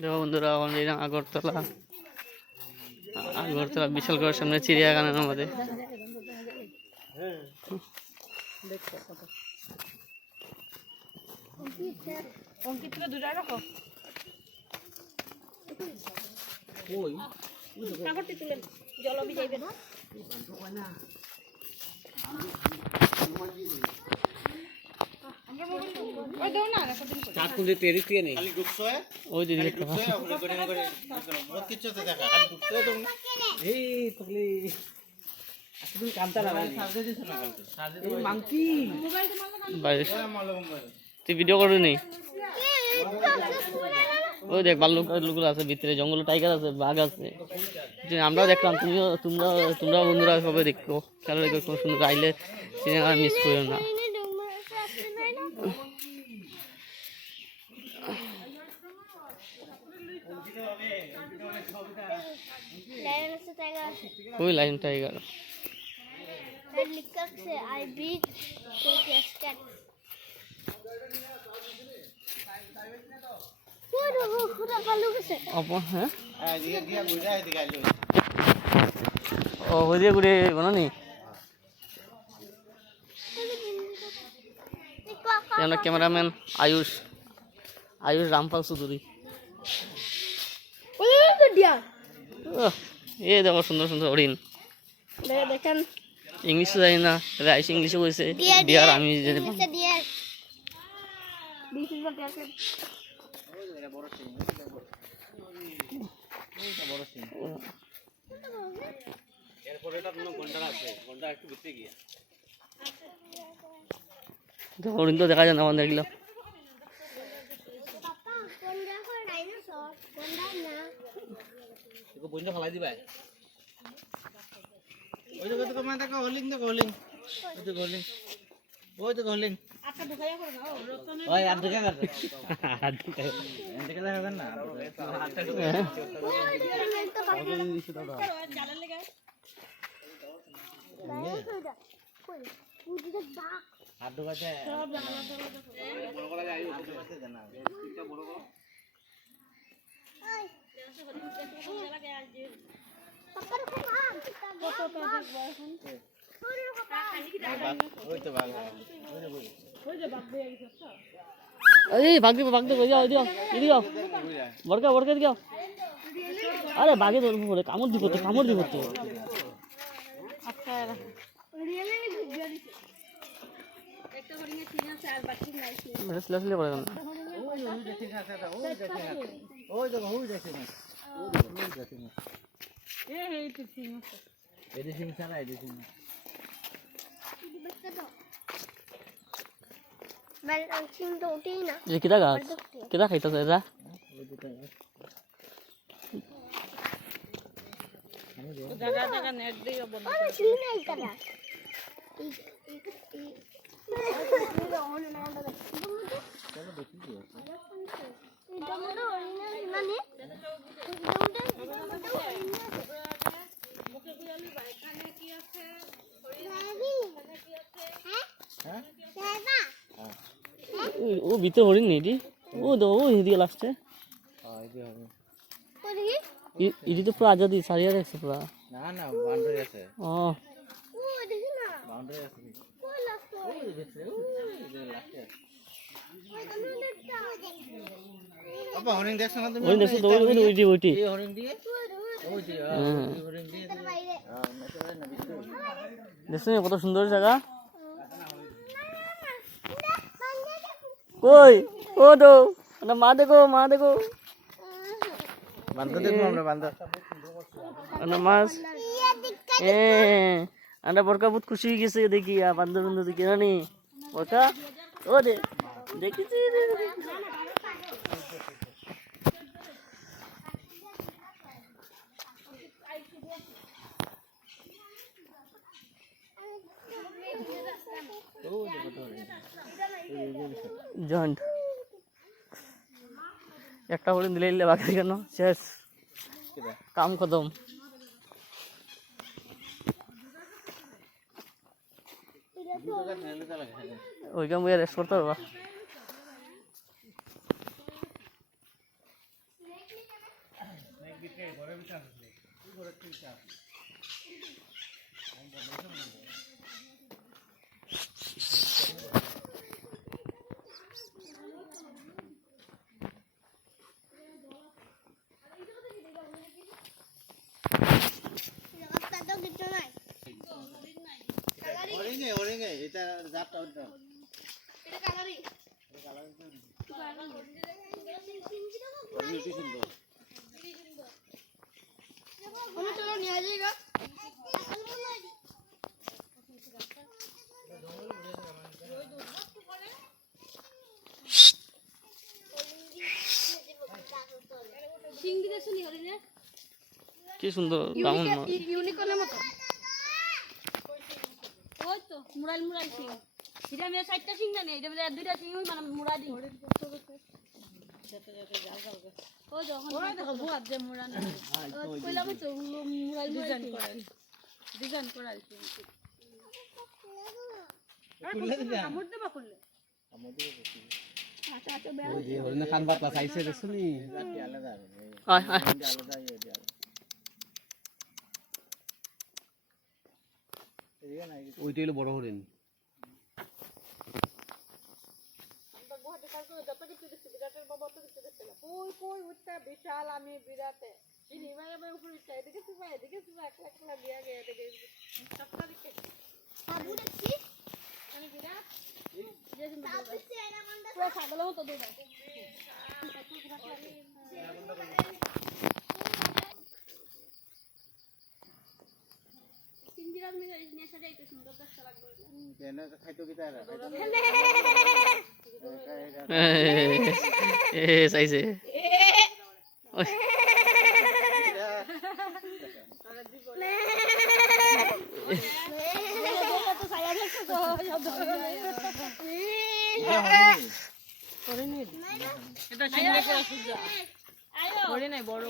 দেখো বন্ধুরা, এখন এলাম আগরতলা। আগরতলা বিশালগড়ের সামনে চিড়িয়াখানার মধ্যে। তুই ভিডিও করবি নি? ওই দেখ ভাল্লুক আছে ভিতরে, জঙ্গল টাইগার আছে, বাঘ আছে। আমরাও দেখলাম, তোমরা বন্ধুরা সবাই দেখো, খেলা দেখো, খুব সুন্দর। আইলে সিনেমা মিস করিও না। ওই line tiger cameraman Ayush Rampal Chowdhury. এ দেখো সুন্দর সুন্দর হরিণ। দেখেন, ইংলিশে জানি না, রাইস ইংলিশে কইছে ডিয়ার। আমি হরিণ তো দেখা যায় না আমাদের এগুলো। ফেলাই দিবা ভাগ দিব বড়কা দিও। আরে বাঘে ধরবো বলে কামড় দিব তো। কিতা গাছ কিতা খাইতেছে এরা? ও ভিতরে হরিণ নেই, ও হেদিকে লাস্টে ইডি তো পুরো আজাদি সারিয়া রাখছে পুরা। না বাউন্ডারি আছে। ও দেখি না বাউন্ডারি আছে। ওই দেখছে লাস্টে আপা হরিণ দেখছ না তুমি? হরিণ দেখছ তো? ওইটি এই হরিণ দিয়ে হরিণ দিয়ে দেখছ না কত সুন্দর জায়গা। কই ও দো মা দেখো বান্দর দেখবো আমরা মাছ। আমরা বরকা বহুত খুশি হয়ে গেছে দেখি বান্দর দেখি নানি বরকা। ও দেখেছি জয়েন্ট একটা হরিণ দিলে বাকি কেন শেষ কাম খতম। ওইখান বইয়া রেস্ট করতে পারবা। কি সুন্দর ব্রাউন মাছ। ইউনিকর্নের মতো ওই তো মুরাইল মুরাইল সিং এটা মেয়ে 4টা সিং না নেই এটা মেয়ে 2টা সিং ওই মানে মুরাই দিই ও যখন ওই দেখো ভুয়া যে মুরা না কইলাম তো মুরাইল ডিজাইন করাই খুললে দিবা আমুদ দেবা খুললে আমুদ আচ্ছা আচ্ছা ওই যে হরিণা কান বাতলা চাইছে দেখছনি আলাদা আয় আয় আলাদা ওইটা হলো বড় হরিণ বিশাল আমি বিরাটে ছাগলের মতো চাইছে এটা বড়